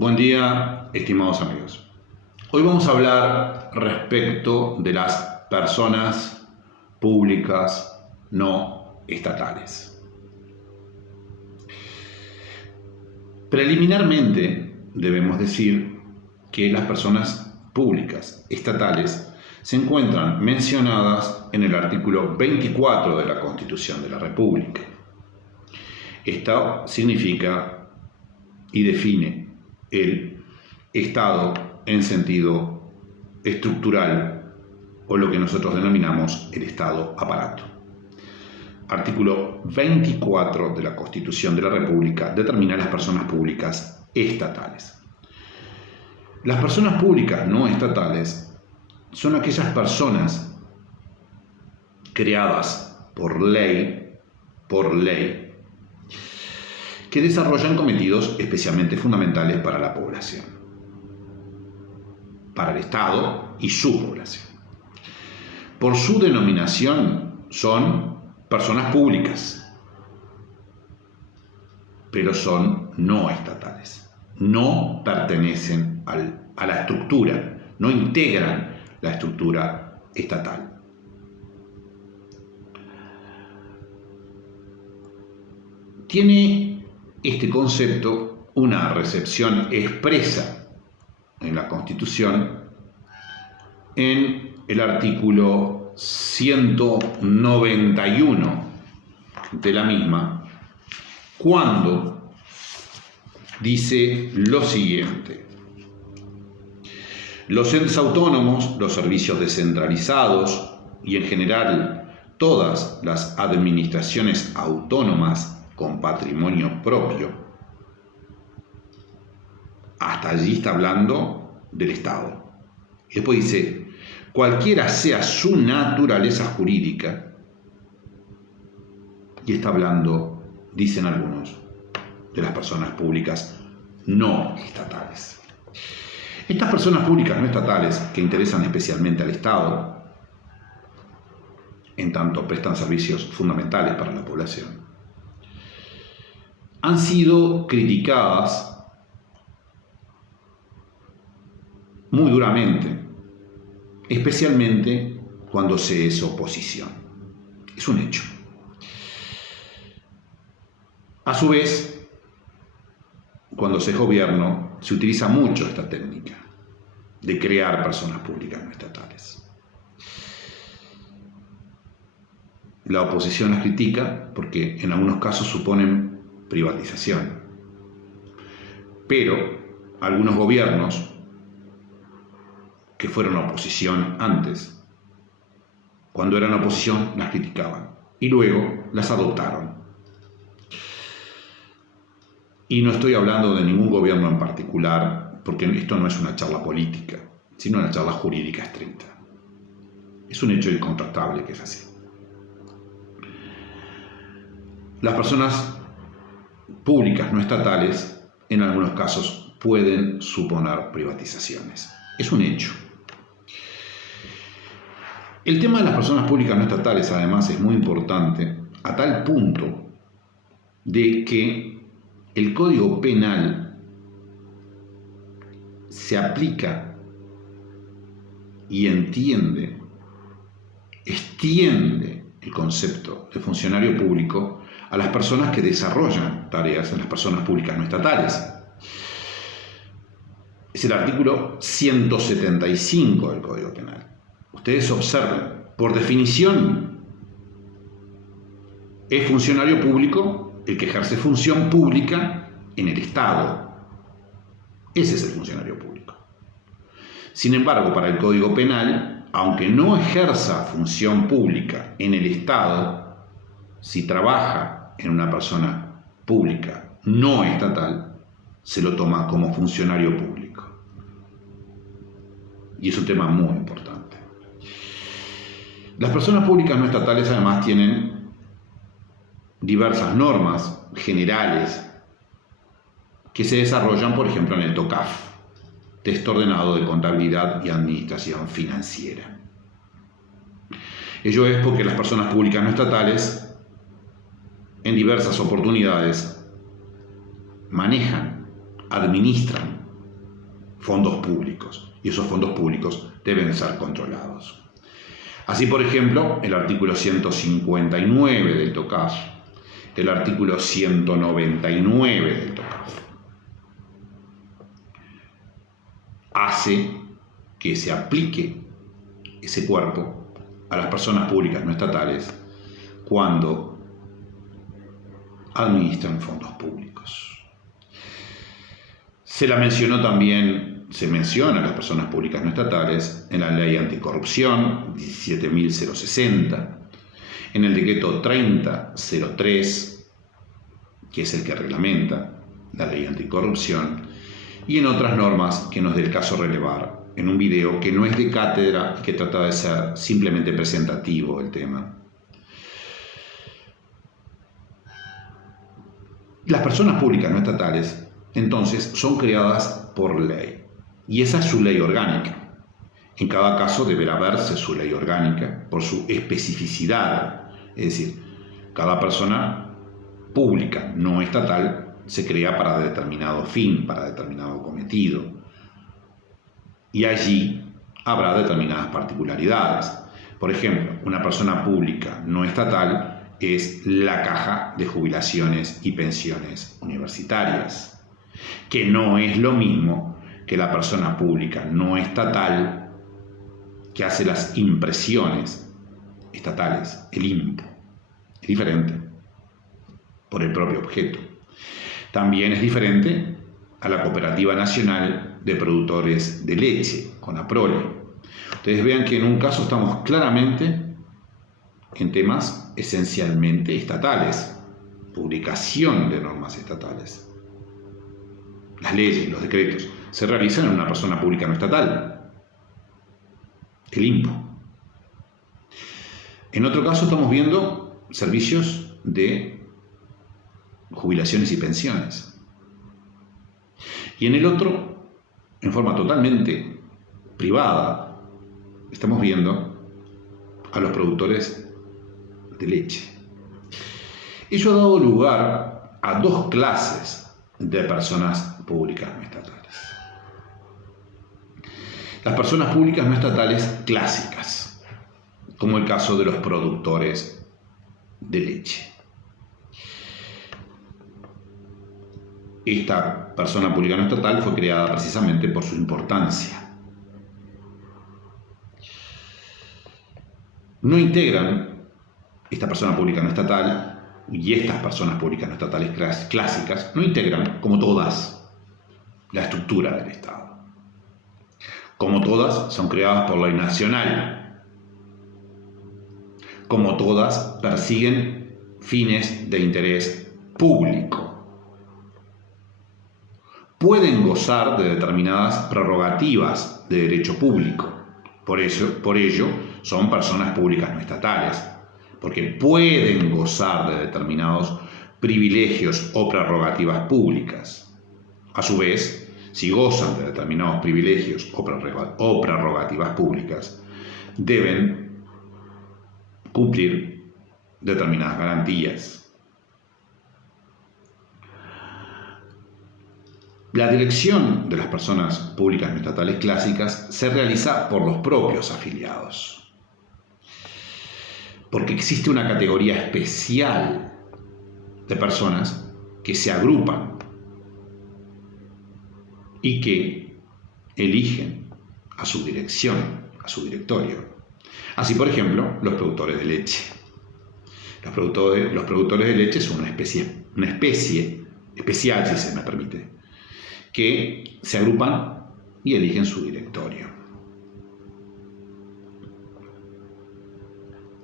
Buen día, estimados amigos. Hoy vamos a hablar respecto de las personas públicas no estatales. Preliminarmente debemos decir que las personas públicas estatales se encuentran mencionadas en el artículo 24 de la Constitución de la República. Esto significa y define el Estado en sentido estructural o lo que nosotros denominamos el Estado aparato. Artículo 24 de la Constitución de la República determina las personas públicas estatales. Las personas públicas no estatales son aquellas personas creadas por ley, que desarrollan cometidos especialmente fundamentales para la población, para el Estado y su población. Por su denominación son personas públicas, pero son no estatales. No pertenecen a la estructura, no integran la estructura estatal. Tiene este concepto una recepción expresa en la Constitución en el artículo 191 de la misma, cuando dice lo siguiente: los entes autónomos, los servicios descentralizados y en general todas las administraciones autónomas con patrimonio propio. Hasta allí está hablando del Estado. Y después dice, cualquiera sea su naturaleza jurídica, y está hablando, dicen algunos, de las personas públicas no estatales. Estas personas públicas no estatales, que interesan especialmente al Estado, en tanto prestan servicios fundamentales para la población, han sido criticadas muy duramente, especialmente cuando se es oposición. Es un hecho. A su vez, cuando se es gobierno, se utiliza mucho esta técnica de crear personas públicas no estatales. La oposición las critica porque en algunos casos suponen privatización. Pero algunos gobiernos que fueron oposición antes, cuando eran oposición las criticaban y luego las adoptaron. Y no estoy hablando de ningún gobierno en particular, porque esto no es una charla política, sino una charla jurídica estricta. Es un hecho incontestable que es así. Las personas públicas no estatales, en algunos casos, pueden suponer privatizaciones. Es un hecho. El tema de las personas públicas no estatales, además, es muy importante a tal punto de que el Código Penal se aplica y extiende el concepto de funcionario público a las personas que desarrollan tareas en las personas públicas no estatales. Es el artículo 175 del Código Penal. Ustedes observen, por definición, es funcionario público el que ejerce función pública en el Estado. Ese es el funcionario público. Sin embargo, para el Código Penal, aunque no ejerza función pública en el Estado, si trabaja en una persona pública no estatal, se lo toma como funcionario público. Y es un tema muy importante. Las personas públicas no estatales además tienen diversas normas generales que se desarrollan, por ejemplo, en el TOCAF, Texto Ordenado de Contabilidad y Administración Financiera. Ello es porque las personas públicas no estatales en diversas oportunidades manejan, administran fondos públicos, y esos fondos públicos deben ser controlados. Así, por ejemplo, el artículo 159 del TOCAF, el artículo 199 del TOCAF, hace que se aplique ese cuerpo a las personas públicas no estatales cuando administran fondos públicos. Se menciona a las personas públicas no estatales en la Ley Anticorrupción 17.060, en el decreto 3003, que es el que reglamenta la Ley Anticorrupción, y en otras normas que no es del caso relevar en un video que no es de cátedra y que trata de ser simplemente presentativo del tema. Las personas públicas no estatales, entonces, son creadas por ley, y esa es su ley orgánica. En cada caso deberá verse su ley orgánica por su especificidad, es decir, cada persona pública no estatal se crea para determinado fin, para determinado cometido, y allí habrá determinadas particularidades. Por ejemplo, una persona pública no estatal es la Caja de Jubilaciones y Pensiones Universitarias, que no es lo mismo que la persona pública no estatal que hace las impresiones estatales, el IMPO. Es diferente por el propio objeto. También es diferente a la Cooperativa Nacional de Productores de Leche, CONAPROLE. Ustedes vean que en un caso estamos claramente en temas esencialmente estatales, publicación de normas estatales. Las leyes, los decretos, se realizan en una persona pública no estatal, el IMPO. En otro caso estamos viendo servicios de jubilaciones y pensiones. Y en el otro, en forma totalmente privada, estamos viendo a los productores de leche. Ello ha dado lugar a dos clases de personas públicas no estatales. Las personas públicas no estatales clásicas, como el caso de los productores de leche. Esta persona pública no estatal fue creada precisamente por su importancia. No integran esta persona pública no estatal y estas personas públicas no estatales clásicas, no integran, como todas, la estructura del Estado. Como todas, son creadas por ley nacional. Como todas, persiguen fines de interés público. Pueden gozar de determinadas prerrogativas de derecho público. Por ello, son personas públicas no estatales, porque pueden gozar de determinados privilegios o prerrogativas públicas. A su vez, si gozan de determinados privilegios o prerrogativas públicas, deben cumplir determinadas garantías. La dirección de las personas públicas no estatales clásicas se realiza por los propios afiliados, porque existe una categoría especial de personas que se agrupan y que eligen a su dirección, a su directorio. Así, por ejemplo, los productores de leche. Los productores de leche son una especie especial, si se me permite, que se agrupan y eligen su directorio.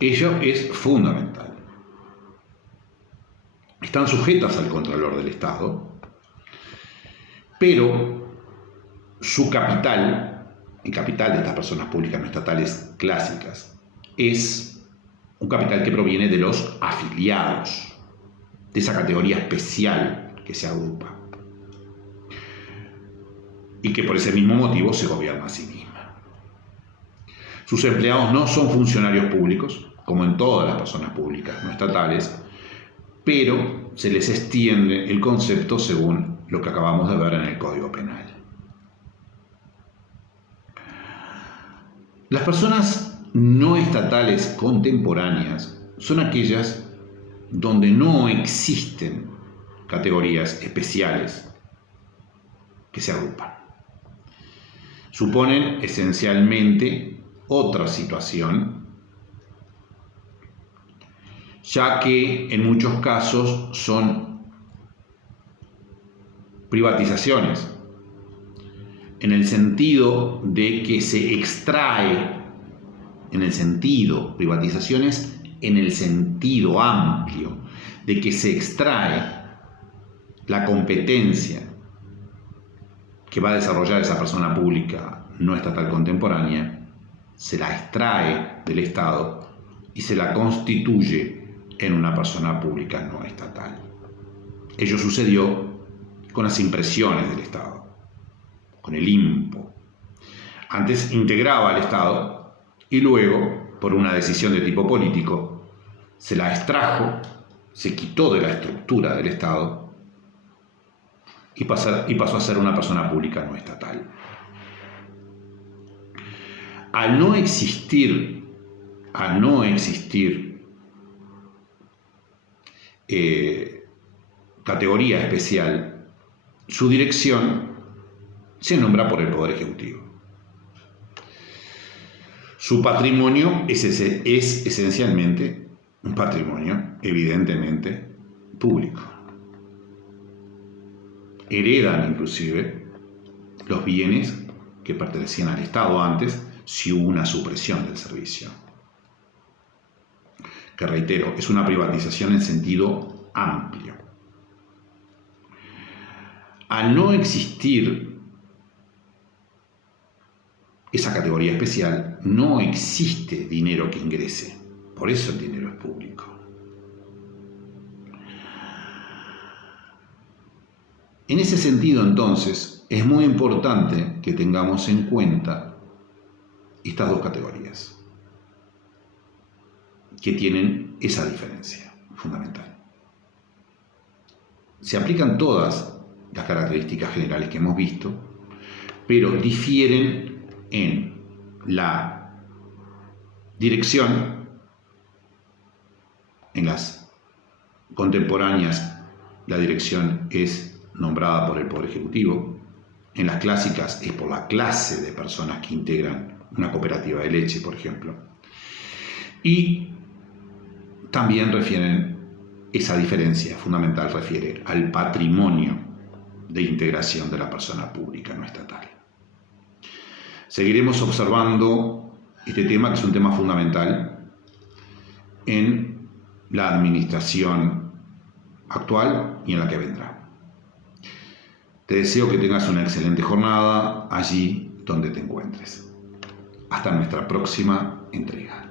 Ello es fundamental. Están sujetas al Contralor del Estado, pero su capital, el capital de estas personas públicas no estatales clásicas, es un capital que proviene de los afiliados, de esa categoría especial que se agrupa, y que por ese mismo motivo se gobierna a sí misma. Sus empleados no son funcionarios públicos, como en todas las personas públicas no estatales, pero se les extiende el concepto según lo que acabamos de ver en el Código Penal. Las personas no estatales contemporáneas son aquellas donde no existen categorías especiales que se agrupan. Suponen esencialmente otra situación, ya que en muchos casos son privatizaciones, en el sentido de que se extrae, privatizaciones en el sentido amplio, de que se extrae la competencia que va a desarrollar esa persona pública no estatal contemporánea, se la extrae del Estado y se la constituye en una persona pública no estatal. Ello sucedió con las impresiones del Estado, con el IMPO. Antes integraba al Estado y luego, por una decisión de tipo político, se la extrajo, se quitó de la estructura del Estado y pasó a ser una persona pública no estatal. Al no existir categoría especial, su dirección se nombra por el Poder Ejecutivo. Su patrimonio es esencialmente un patrimonio evidentemente público. Heredan inclusive los bienes que pertenecían al Estado antes si hubo una supresión del servicio. Que reitero, es una privatización en sentido amplio. Al no existir esa categoría especial, no existe dinero que ingrese. Por eso el dinero es público. En ese sentido, entonces, es muy importante que tengamos en cuenta estas dos categorías, que tienen esa diferencia fundamental. Se aplican todas las características generales que hemos visto, pero difieren en la dirección. En las contemporáneas, la dirección es nombrada por el Poder Ejecutivo. En las clásicas es por la clase de personas que integran una cooperativa de leche, por ejemplo. Y también esa diferencia fundamental refiere al patrimonio de integración de la persona pública no estatal. Seguiremos observando este tema, que es un tema fundamental en la administración actual y en la que vendrá. Te deseo que tengas una excelente jornada allí donde te encuentres. Hasta nuestra próxima entrega.